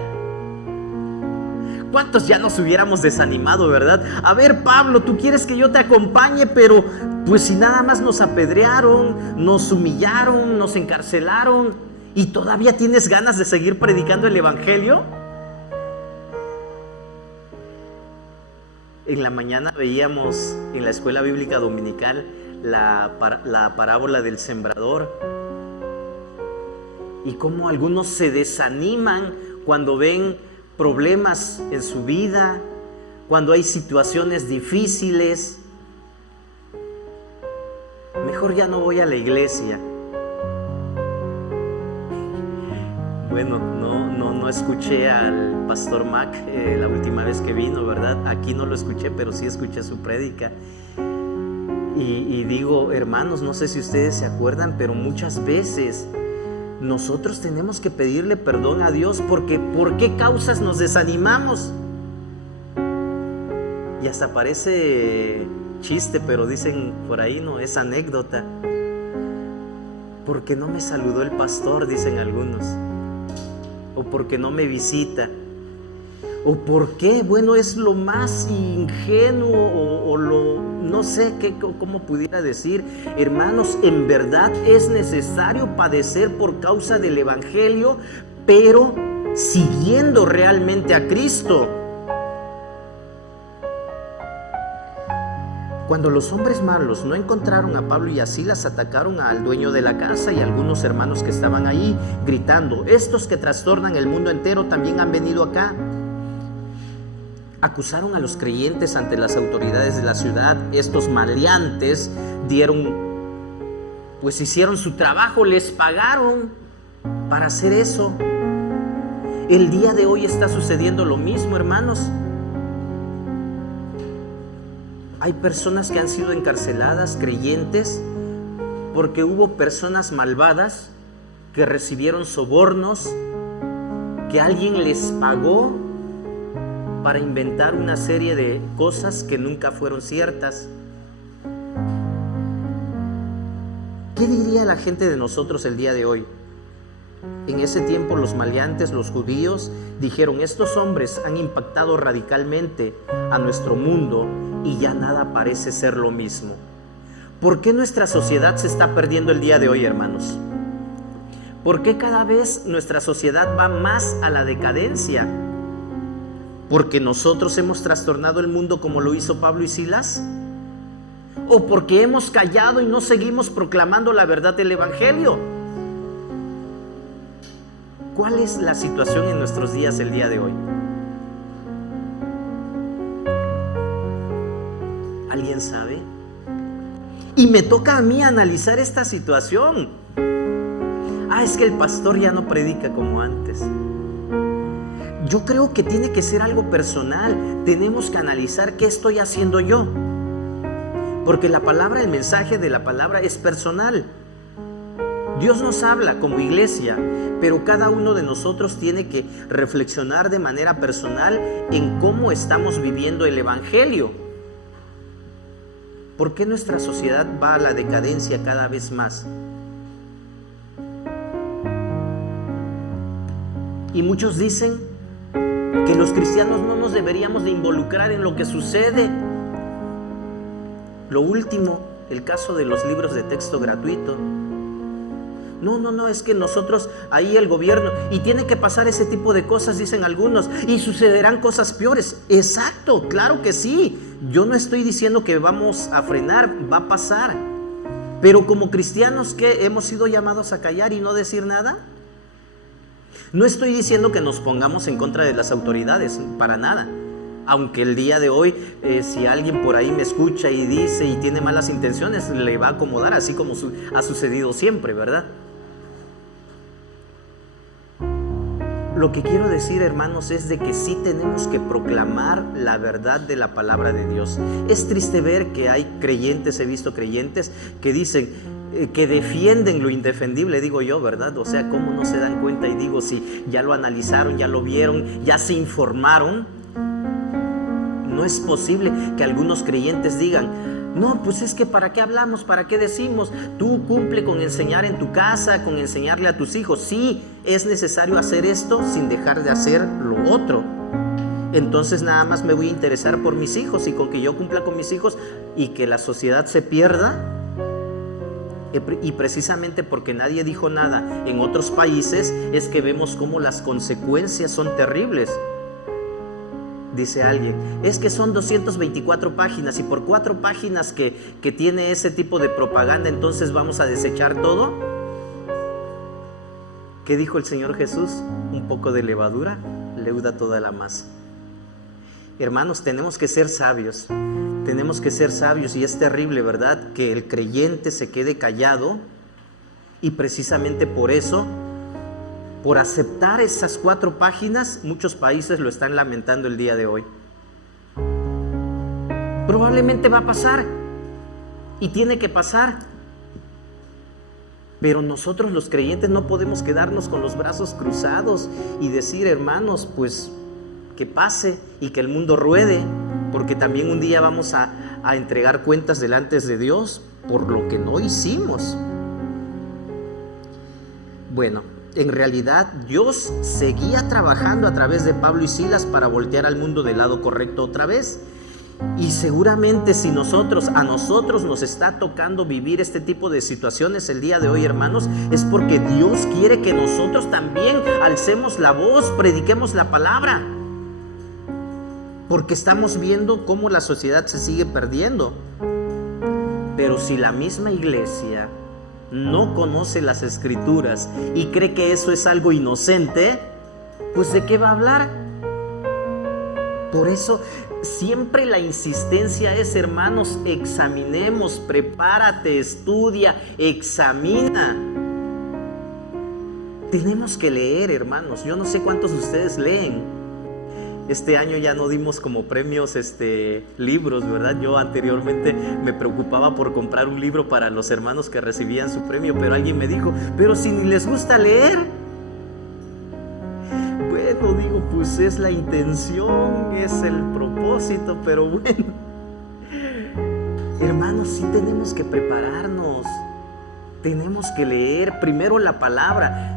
¿Cuántos ya nos hubiéramos desanimado, verdad? A ver, Pablo, tú quieres que yo te acompañe, pero pues si nada más nos apedrearon, nos humillaron, nos encarcelaron, ¿y todavía tienes ganas de seguir predicando el evangelio? En la mañana veíamos en la escuela bíblica dominical la parábola del sembrador, y cómo algunos se desaniman cuando ven problemas en su vida, cuando hay situaciones difíciles. Mejor ya no voy a la iglesia. Bueno, no escuché al pastor Mac la última vez que vino, ¿verdad? Aquí no lo escuché, pero sí escuché su prédica. Y digo, hermanos, no sé si ustedes se acuerdan, pero muchas veces nosotros tenemos que pedirle perdón a Dios porque ¿por qué causas nos desanimamos? Y hasta parece chiste, pero dicen por ahí, no, es anécdota. Porque no me saludó el pastor, dicen algunos. O porque no me visita. ¿O por qué? Bueno, es lo más ingenuo o lo... no sé cómo pudiera decir. Hermanos, en verdad es necesario padecer por causa del evangelio, pero siguiendo realmente a Cristo. Cuando los hombres malos no encontraron a Pablo y a Silas, atacaron al dueño de la casa y a algunos hermanos que estaban ahí, gritando: estos que trastornan el mundo entero también han venido acá. Acusaron a los creyentes ante las autoridades de la ciudad. Estos maleantes hicieron su trabajo, les pagaron para hacer eso. El día de hoy está sucediendo lo mismo, hermanos. Hay personas que han sido encarceladas, creyentes, porque hubo personas malvadas que recibieron sobornos, que alguien les pagó para inventar una serie de cosas que nunca fueron ciertas. ¿Qué diría la gente de nosotros el día de hoy? En ese tiempo los maleantes, los judíos, dijeron: estos hombres han impactado radicalmente a nuestro mundo y ya nada parece ser lo mismo. ¿Por qué nuestra sociedad se está perdiendo el día de hoy, hermanos? ¿Por qué cada vez nuestra sociedad va más a la decadencia? ¿Porque nosotros hemos trastornado el mundo como lo hizo Pablo y Silas? ¿O porque hemos callado y no seguimos proclamando la verdad del Evangelio? ¿Cuál es la situación en nuestros días el día de hoy? ¿Alguien sabe? Y me toca a mí analizar esta situación. Es que el pastor ya no predica como antes. Yo creo que tiene que ser algo personal. Tenemos que analizar qué estoy haciendo yo. Porque la palabra, el mensaje de la palabra es personal. Dios nos habla como iglesia, pero cada uno de nosotros tiene que reflexionar de manera personal en cómo estamos viviendo el Evangelio. ¿Por qué nuestra sociedad va a la decadencia cada vez más? Y muchos dicen que los cristianos no nos deberíamos de involucrar en lo que sucede. Lo último, el caso de los libros de texto gratuito. No, es que nosotros, ahí el gobierno, y tiene que pasar ese tipo de cosas, dicen algunos, y sucederán cosas peores. Exacto, claro que sí. Yo no estoy diciendo que vamos a frenar, va a pasar. Pero como cristianos, ¿qué? ¿Hemos sido llamados a callar y no decir nada? No estoy diciendo que nos pongamos en contra de las autoridades, para nada. Aunque el día de hoy, si alguien por ahí me escucha y dice y tiene malas intenciones, le va a acomodar, así como ha sucedido siempre, ¿verdad? Lo que quiero decir, hermanos, es de que sí tenemos que proclamar la verdad de la palabra de Dios. Es triste ver que hay creyentes, he visto creyentes que dicen, que defienden lo indefendible, digo yo, ¿verdad? O sea, ¿cómo no se dan cuenta? Y digo, si ya lo analizaron, ya lo vieron, ya se informaron. No es posible que algunos creyentes digan: no, pues es que ¿para qué hablamos? ¿Para qué decimos? Tú cumple con enseñar en tu casa, con enseñarle a tus hijos. Sí, es necesario hacer esto sin dejar de hacer lo otro. Entonces nada más me voy a interesar por mis hijos, y con que yo cumpla con mis hijos y que la sociedad se pierda. Y precisamente porque nadie dijo nada en otros países es que vemos cómo las consecuencias son terribles. Dice alguien, es que son 224 páginas y por 4 páginas que tiene ese tipo de propaganda, entonces vamos a desechar todo. ¿Qué dijo el Señor Jesús? Un poco de levadura leuda toda la masa. Hermanos, tenemos que ser sabios. Tenemos que ser sabios, y es terrible, ¿verdad?, que el creyente se quede callado, y precisamente por eso, por aceptar esas 4 páginas, muchos países lo están lamentando el día de hoy. Probablemente va a pasar, y tiene que pasar, pero nosotros los creyentes no podemos quedarnos con los brazos cruzados y decir: hermanos, pues que pase y que el mundo ruede, porque también un día vamos a entregar cuentas delante de Dios por lo que no hicimos. Bueno, en realidad Dios seguía trabajando a través de Pablo y Silas para voltear al mundo del lado correcto otra vez. Y seguramente si a nosotros nos está tocando vivir este tipo de situaciones el día de hoy, hermanos, es porque Dios quiere que nosotros también alcemos la voz, prediquemos la palabra. Porque estamos viendo cómo la sociedad se sigue perdiendo. Pero si la misma iglesia no conoce las Escrituras y cree que eso es algo inocente, pues ¿de qué va a hablar? Por eso siempre la insistencia es, hermanos, examinemos, prepárate, estudia, examina. Tenemos que leer, hermanos. Yo no sé cuántos de ustedes leen. Este año ya no dimos como premios libros, ¿verdad? Yo anteriormente me preocupaba por comprar un libro para los hermanos que recibían su premio, pero alguien me dijo, pero si ni les gusta leer. Bueno, digo, pues es la intención, es el propósito, pero bueno. Hermanos, sí tenemos que prepararnos. Tenemos que leer primero la palabra.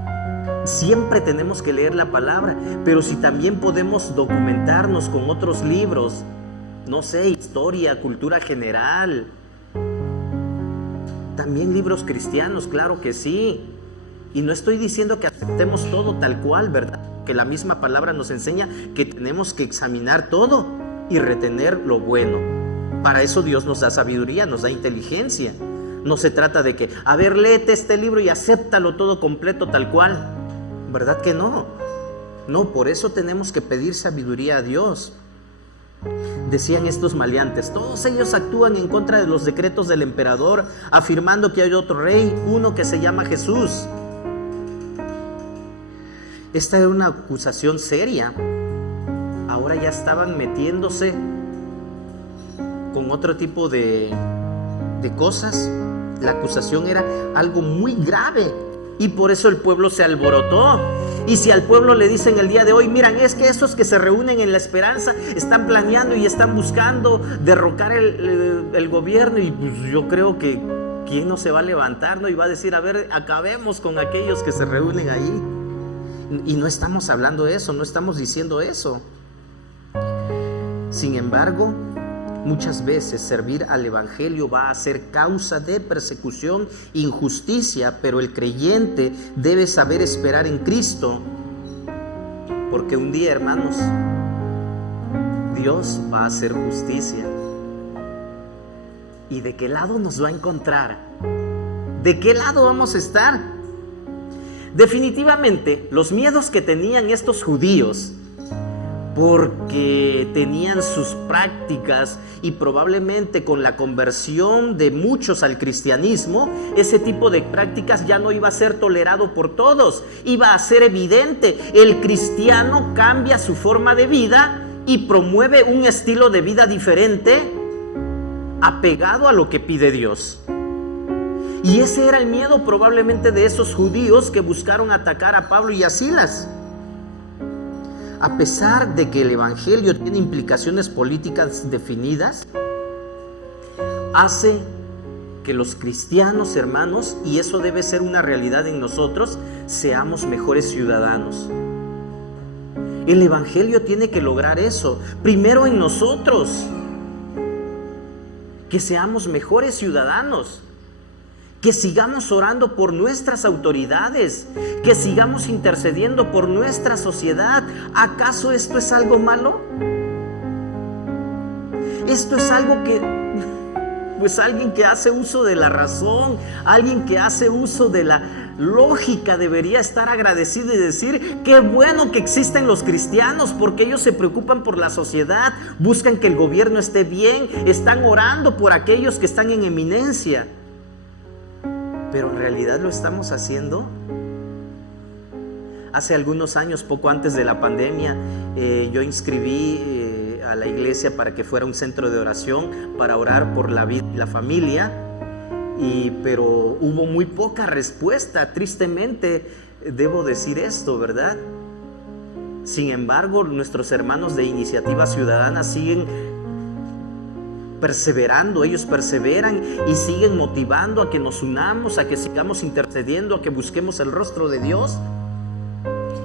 Siempre tenemos que leer la palabra, pero si también podemos documentarnos con otros libros, no sé, historia, cultura general, también libros cristianos, claro que sí. Y no estoy diciendo que aceptemos todo tal cual, ¿verdad? Que la misma palabra nos enseña que tenemos que examinar todo y retener lo bueno. Para eso Dios nos da sabiduría, nos da inteligencia. No se trata de que, a ver, léete este libro y acéptalo todo completo tal cual. ¿Verdad que no? No, por eso tenemos que pedir sabiduría a Dios. Decían estos maleantes, todos ellos actúan en contra de los decretos del emperador, afirmando que hay otro rey, uno que se llama Jesús. Esta era una acusación seria. Ahora ya estaban metiéndose con otro tipo de cosas. La acusación era algo muy grave. Y por eso el pueblo se alborotó. Y si al pueblo le dicen el día de hoy, miran, es que esos que se reúnen en la esperanza están planeando y están buscando derrocar el gobierno, y pues yo creo que ¿quién no se va a levantar, no? Y va a decir, a ver, acabemos con aquellos que se reúnen ahí. Y no estamos hablando de eso, no estamos diciendo eso. Sin embargo, muchas veces servir al evangelio va a ser causa de persecución, injusticia, pero el creyente debe saber esperar en Cristo, porque un día, hermanos, Dios va a hacer justicia. ¿Y de qué lado nos va a encontrar? ¿De qué lado vamos a estar? Definitivamente, los miedos que tenían estos judíos, porque tenían sus prácticas y probablemente con la conversión de muchos al cristianismo, ese tipo de prácticas ya no iba a ser tolerado por todos, iba a ser evidente. El cristiano cambia su forma de vida y promueve un estilo de vida diferente, apegado a lo que pide Dios. Y ese era el miedo probablemente de esos judíos que buscaron atacar a Pablo y a Silas. A pesar de que el evangelio tiene implicaciones políticas definidas, hace que los cristianos, hermanos, y eso debe ser una realidad en nosotros, seamos mejores ciudadanos. El evangelio tiene que lograr eso, primero en nosotros, que seamos mejores ciudadanos. Que sigamos orando por nuestras autoridades, que sigamos intercediendo por nuestra sociedad. ¿Acaso esto es algo malo? Esto es algo que, pues alguien que hace uso de la razón, alguien que hace uso de la lógica debería estar agradecido y decir, qué bueno que existen los cristianos, porque ellos se preocupan por la sociedad, buscan que el gobierno esté bien, están orando por aquellos que están en eminencia. Pero en realidad lo estamos haciendo. Hace algunos años, poco antes de la pandemia, yo inscribí a la iglesia para que fuera un centro de oración para orar por la vida y la familia, pero hubo muy poca respuesta. Tristemente debo decir esto, ¿verdad? Sin embargo, nuestros hermanos de Iniciativa Ciudadana siguen perseverando, ellos perseveran y siguen motivando a que nos unamos, a que sigamos intercediendo, a que busquemos el rostro de Dios.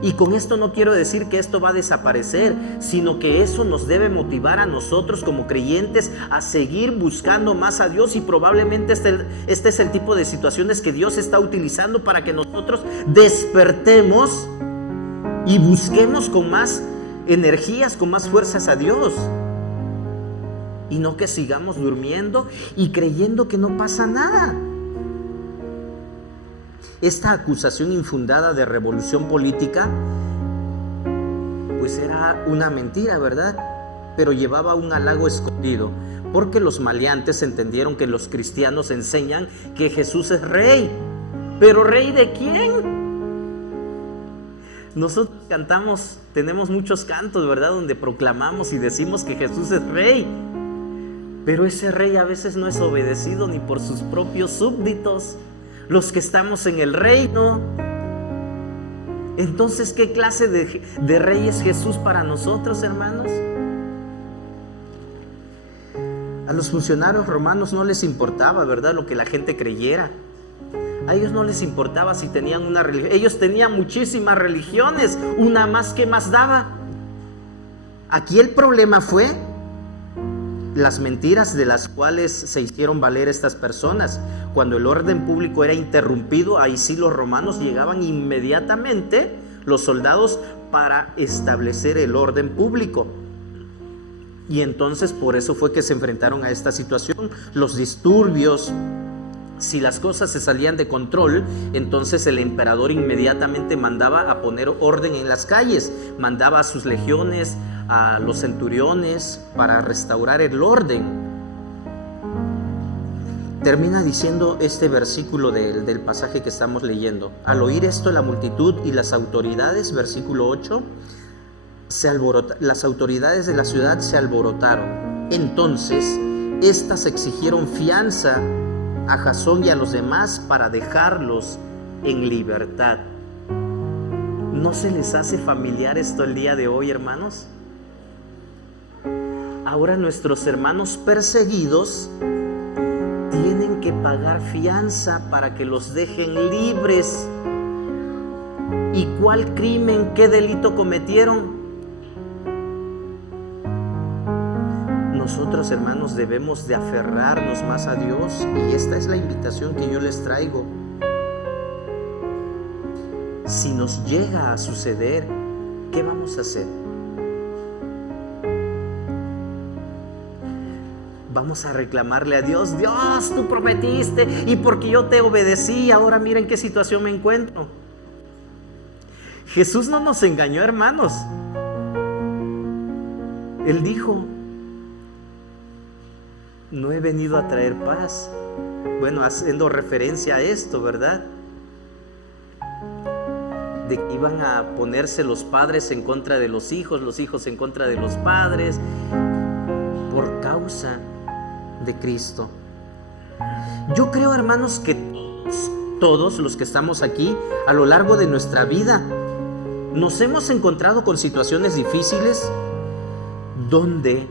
Y con esto no quiero decir que esto va a desaparecer, sino que eso nos debe motivar a nosotros como creyentes a seguir buscando más a Dios, y probablemente este es el tipo de situaciones que Dios está utilizando para que nosotros despertemos y busquemos con más energías, con más fuerzas a Dios. y no que sigamos durmiendo y creyendo que no pasa nada. Esta acusación infundada de revolución política pues era una mentira, ¿verdad? Pero llevaba un halago escondido, porque los maleantes entendieron que los cristianos enseñan que Jesús es rey. ¿Pero rey de quién? Nosotros cantamos, tenemos muchos cantos, ¿verdad?, donde proclamamos y decimos que Jesús es rey. Pero ese rey a veces no es obedecido ni por sus propios súbditos, los que estamos en el reino. Entonces, ¿qué clase de rey es Jesús para nosotros, hermanos? A los funcionarios romanos no les importaba, ¿verdad?, lo que la gente creyera. A ellos no les importaba si tenían una religión. Ellos tenían muchísimas religiones, una más que más daba. Aquí el problema fue las mentiras de las cuales se hicieron valer estas personas. Cuando el orden público era interrumpido, ahí sí los romanos llegaban inmediatamente, los soldados, para establecer el orden público. Y entonces por eso fue que se enfrentaron a esta situación, los disturbios. Si las cosas se salían de control, entonces el emperador inmediatamente mandaba a poner orden en las calles, mandaba a sus legiones, a los centuriones para restaurar el orden. Termina diciendo este versículo del pasaje que estamos leyendo: al oír esto la multitud y las autoridades, versículo 8, las autoridades de la ciudad se alborotaron. Entonces estas exigieron fianza a Jasón y a los demás para dejarlos en libertad. ¿No se les hace familiar esto el día de hoy, hermanos? Ahora nuestros hermanos perseguidos tienen que pagar fianza para que los dejen libres. ¿Y cuál crimen, qué delito cometieron? Nosotros, hermanos, debemos de aferrarnos más a Dios, y esta es la invitación que yo les traigo. Si nos llega a suceder, ¿qué vamos a hacer? Vamos a reclamarle a Dios: Dios, tú prometiste, y porque yo te obedecí, ahora miren qué situación me encuentro. Jesús no nos engañó, hermanos. Él dijo: no he venido a traer paz. Bueno, haciendo referencia a esto, ¿verdad?, de que iban a ponerse los padres en contra de los hijos en contra de los padres, por causa de Cristo. Yo creo, hermanos, que todos los que estamos aquí, a lo largo de nuestra vida, nos hemos encontrado con situaciones difíciles donde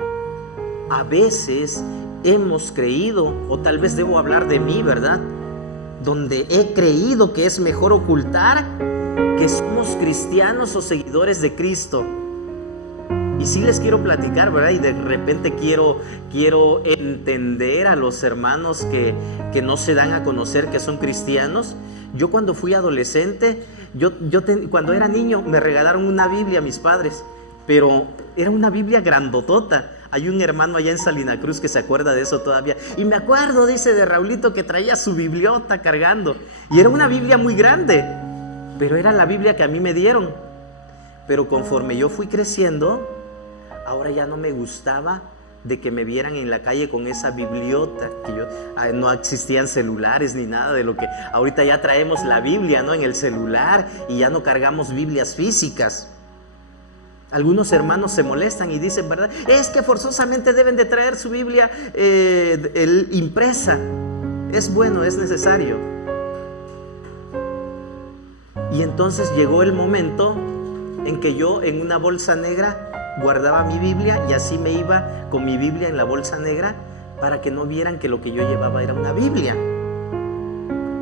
a veces hemos creído, o tal vez debo hablar de mí, ¿verdad?, donde he creído que es mejor ocultar que somos cristianos o seguidores de Cristo. Y sí les quiero platicar, ¿verdad? Y de repente quiero entender a los hermanos que no se dan a conocer que son cristianos. Yo cuando fui adolescente, cuando era niño, me regalaron una Biblia a mis padres, pero era una Biblia grandotota. Hay un hermano allá en Salina Cruz que se acuerda de eso todavía. Y me acuerdo, dice, de Raulito, que traía su bibliota cargando. Y era una Biblia muy grande, pero era la Biblia que a mí me dieron. Pero conforme yo fui creciendo, ahora ya no me gustaba de que me vieran en la calle con esa bibliota. No existían celulares ni nada de lo que ahorita ya traemos la Biblia, ¿no?, en el celular, y ya no cargamos Biblias físicas. Algunos hermanos se molestan y dicen, ¿verdad?, es que forzosamente deben de traer su Biblia impresa. Es bueno, es necesario. Y entonces llegó el momento en que yo, en una bolsa negra, guardaba mi Biblia, y así me iba con mi Biblia en la bolsa negra para que no vieran que lo que yo llevaba era una Biblia.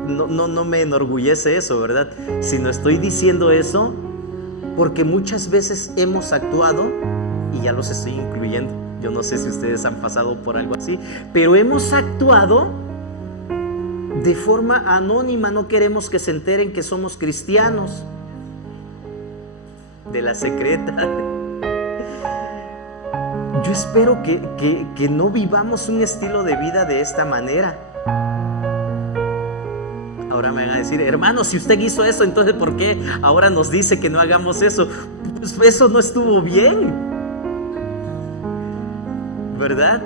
No me enorgullece eso, ¿verdad?, sino estoy diciendo eso porque muchas veces hemos actuado, y ya los estoy incluyendo, yo no sé si ustedes han pasado por algo así, pero hemos actuado de forma anónima. No queremos que se enteren que somos cristianos. De la secreta. yo espero que no vivamos un estilo de vida de esta manera. Ahora me van a decir, hermano, si usted hizo eso, entonces ¿por qué ahora nos dice que no hagamos eso? Pues eso no estuvo bien, ¿verdad?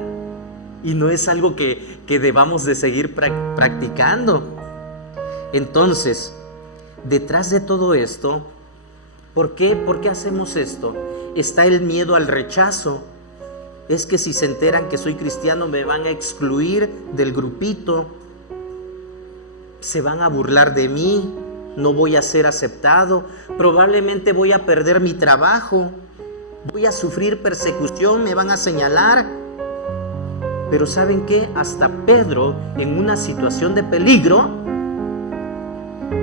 Y no es algo que debamos de seguir practicando. Entonces, detrás de todo esto, ¿por qué hacemos esto? Está el miedo al rechazo. Es que si se enteran que soy cristiano me van a excluir del grupito, se van a burlar de mí, no voy a ser aceptado, probablemente voy a perder mi trabajo, voy a sufrir persecución, me van a señalar. Pero ¿saben qué? Hasta Pedro, en una situación de peligro,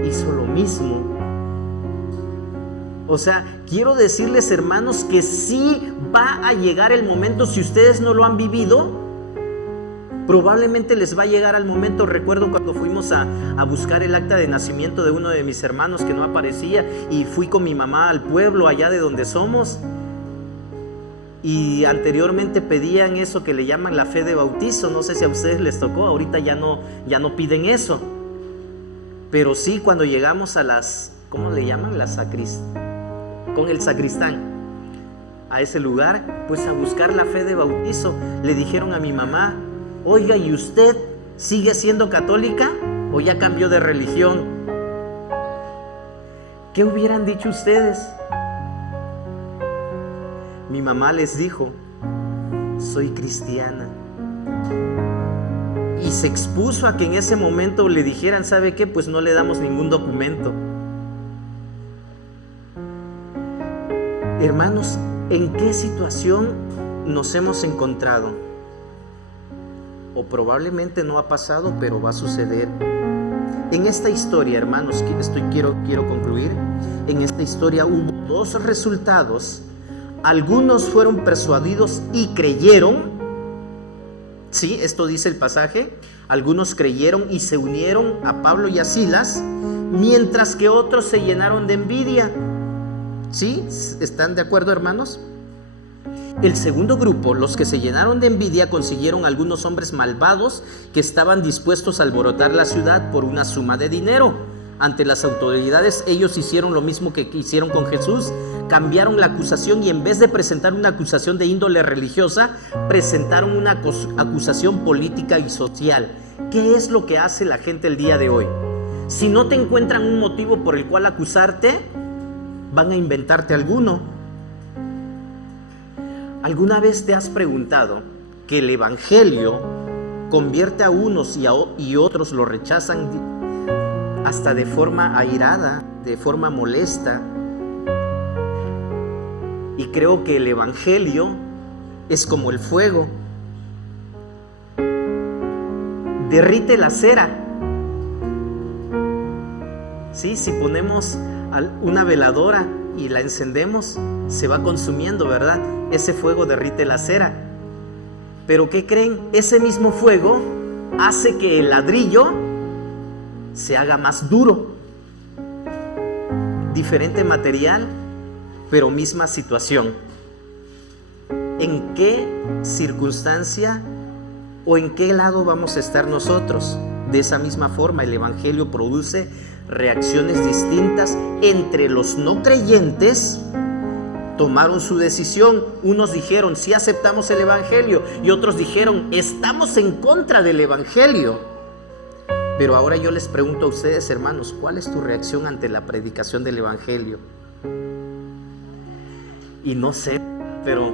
hizo lo mismo. O sea, quiero decirles, hermanos, que sí va a llegar el momento, si ustedes no lo han vivido, probablemente les va a llegar al momento. Recuerdo cuando fuimos a buscar el acta de nacimiento de uno de mis hermanos que no aparecía, y fui con mi mamá al pueblo allá de donde somos, y anteriormente pedían eso que le llaman la fe de bautizo. No sé si a ustedes les tocó, ahorita ya no piden eso, pero sí, cuando llegamos a las, ¿cómo le llaman? Con el sacristán, a ese lugar, pues a buscar la fe de bautizo, le dijeron a mi mamá, oiga, ¿y usted sigue siendo católica o ya cambió de religión? ¿Qué hubieran dicho ustedes? Mi mamá les dijo, soy cristiana. Y se expuso a que en ese momento le dijeran, ¿sabe qué? Pues no le damos ningún documento. Hermanos, ¿en qué situación nos hemos encontrado? O probablemente no ha pasado, pero va a suceder. En esta historia, hermanos, quiero concluir. En esta historia hubo dos resultados. Algunos fueron persuadidos y creyeron. Sí, esto dice el pasaje. Algunos creyeron y se unieron a Pablo y a Silas, mientras que otros se llenaron de envidia. ¿Sí? ¿Están de acuerdo, hermanos? El segundo grupo, los que se llenaron de envidia, consiguieron algunos hombres malvados que estaban dispuestos a alborotar la ciudad por una suma de dinero. Ante las autoridades, ellos hicieron lo mismo que hicieron con Jesús, cambiaron la acusación y en vez de presentar una acusación de índole religiosa, presentaron una acusación política y social. ¿Qué es lo que hace la gente el día de hoy? Si no te encuentran un motivo por el cual acusarte, van a inventarte alguno. ¿Alguna vez te has preguntado que el evangelio convierte a unos y otros lo rechazan hasta de forma airada, de forma molesta? Y creo que el evangelio es como el fuego. Derrite la cera. Sí, si ponemos una veladora y la encendemos, se va consumiendo, ¿verdad? Ese fuego derrite la cera. Pero ¿qué creen? Ese mismo fuego hace que el ladrillo se haga más duro. Diferente material, pero misma situación. ¿En qué circunstancia o en qué lado vamos a estar nosotros? De esa misma forma, el evangelio produce reacciones distintas entre los no creyentes. Tomaron su decisión. Unos dijeron, sí aceptamos el evangelio, y otros dijeron, estamos en contra del evangelio. Pero ahora yo les pregunto a ustedes, hermanos, ¿cuál es tu reacción ante la predicación del evangelio? Y no sé, pero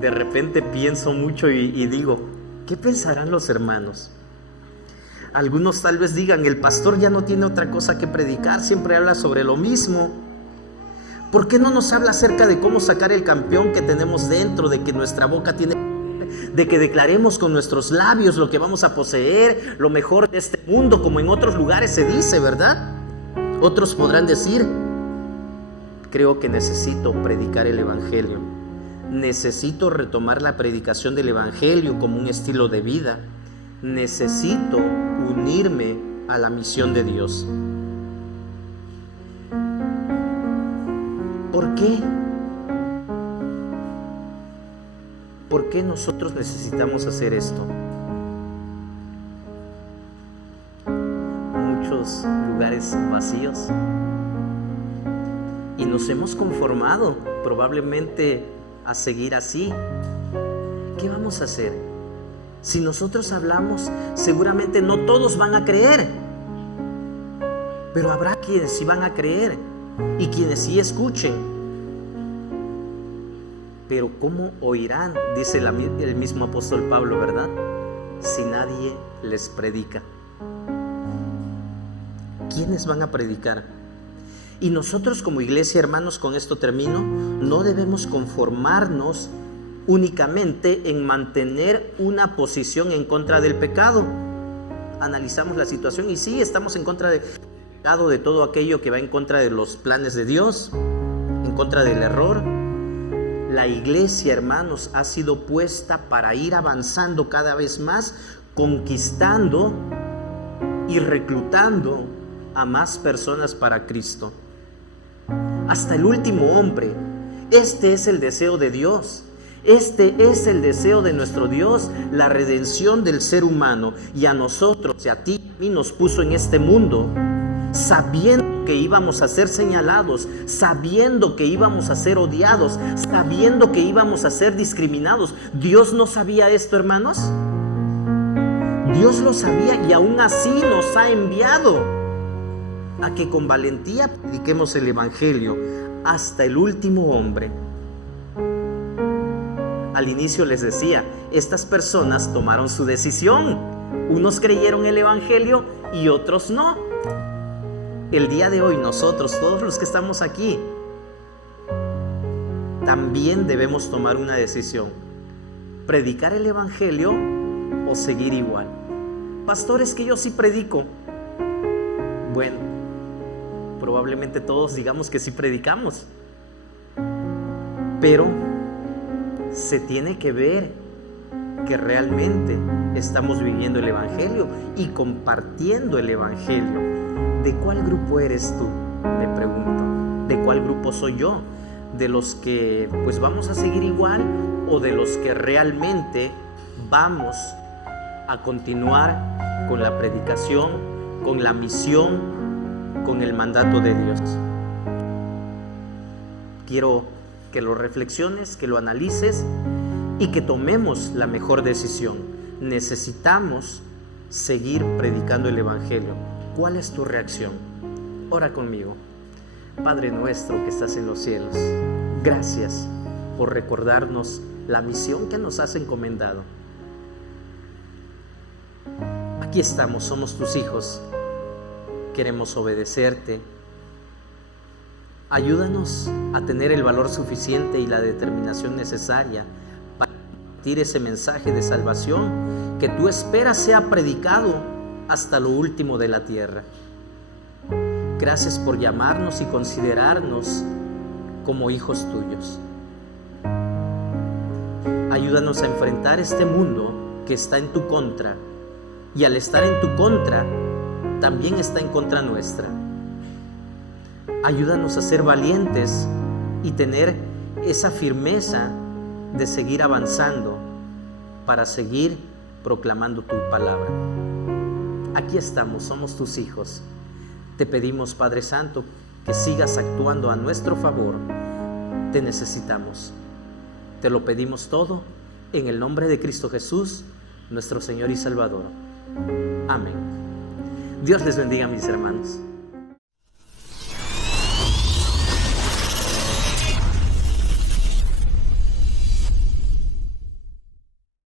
de repente pienso mucho y digo, ¿qué pensarán los hermanos? Algunos tal vez digan, el pastor ya no tiene otra cosa que predicar, siempre habla sobre lo mismo. ¿Por qué no nos habla acerca de cómo sacar el campeón que tenemos dentro, de que nuestra boca tiene, de que declaremos con nuestros labios lo que vamos a poseer, lo mejor de este mundo, como en otros lugares se dice, ¿verdad? Otros podrán decir, creo que necesito predicar el evangelio. Necesito retomar la predicación del evangelio como un estilo de vida. Necesito unirme a la misión de Dios. ¿Por qué? ¿Por qué nosotros necesitamos hacer esto? Muchos lugares vacíos y nos hemos conformado probablemente a seguir así. ¿Qué vamos a hacer? Si nosotros hablamos, seguramente no todos van a creer, pero habrá quienes sí van a creer y quienes sí escuchen. Pero ¿cómo oirán? Dice el mismo apóstol Pablo, ¿verdad? Si nadie les predica. ¿Quiénes van a predicar? Y nosotros como iglesia, hermanos, con esto termino, no debemos conformarnos únicamente en mantener una posición en contra del pecado. Analizamos la situación y sí, estamos en contra del pecado, de todo aquello que va en contra de los planes de Dios, en contra del error. La iglesia, hermanos, ha sido puesta para ir avanzando cada vez más, conquistando y reclutando a más personas para Cristo. Hasta el último hombre. Este es el deseo de Dios. Este es el deseo de nuestro Dios, la redención del ser humano. Y a nosotros y a ti y a mí nos puso en este mundo sabiendo que íbamos a ser señalados, sabiendo que íbamos a ser odiados, sabiendo que íbamos a ser discriminados. ¿Dios no sabía esto, hermanos? Dios lo sabía y aún así nos ha enviado a que con valentía prediquemos el evangelio hasta el último hombre. Al inicio les decía, estas personas tomaron su decisión. Unos creyeron el evangelio y otros no. El día de hoy nosotros, todos los que estamos aquí, también debemos tomar una decisión: predicar el evangelio o seguir igual. Pastor, es que yo sí predico. Bueno, probablemente todos digamos que sí predicamos, pero se tiene que ver que realmente estamos viviendo el evangelio y compartiendo el evangelio. ¿De cuál grupo eres tú? Me pregunto. ¿De cuál grupo soy yo? ¿De los que pues vamos a seguir igual o de los que realmente vamos a continuar con la predicación, con la misión, con el mandato de Dios? Quiero que lo reflexiones, que lo analices y que tomemos la mejor decisión. Necesitamos seguir predicando el evangelio. ¿Cuál es tu reacción? Ora conmigo. Padre nuestro que estás en los cielos, gracias por recordarnos la misión que nos has encomendado. Aquí estamos, somos tus hijos. Queremos obedecerte. Ayúdanos a tener el valor suficiente y la determinación necesaria para compartir ese mensaje de salvación que tú esperas sea predicado hasta lo último de la tierra. Gracias por llamarnos y considerarnos como hijos tuyos. Ayúdanos a enfrentar este mundo que está en tu contra, y al estar en tu contra, también está en contra nuestra. Ayúdanos a ser valientes y tener esa firmeza de seguir avanzando para seguir proclamando tu palabra. Aquí estamos, somos tus hijos. Te pedimos, Padre Santo, que sigas actuando a nuestro favor. Te necesitamos. Te lo pedimos todo en el nombre de Cristo Jesús, nuestro Señor y Salvador. Amén. Dios les bendiga, mis hermanos.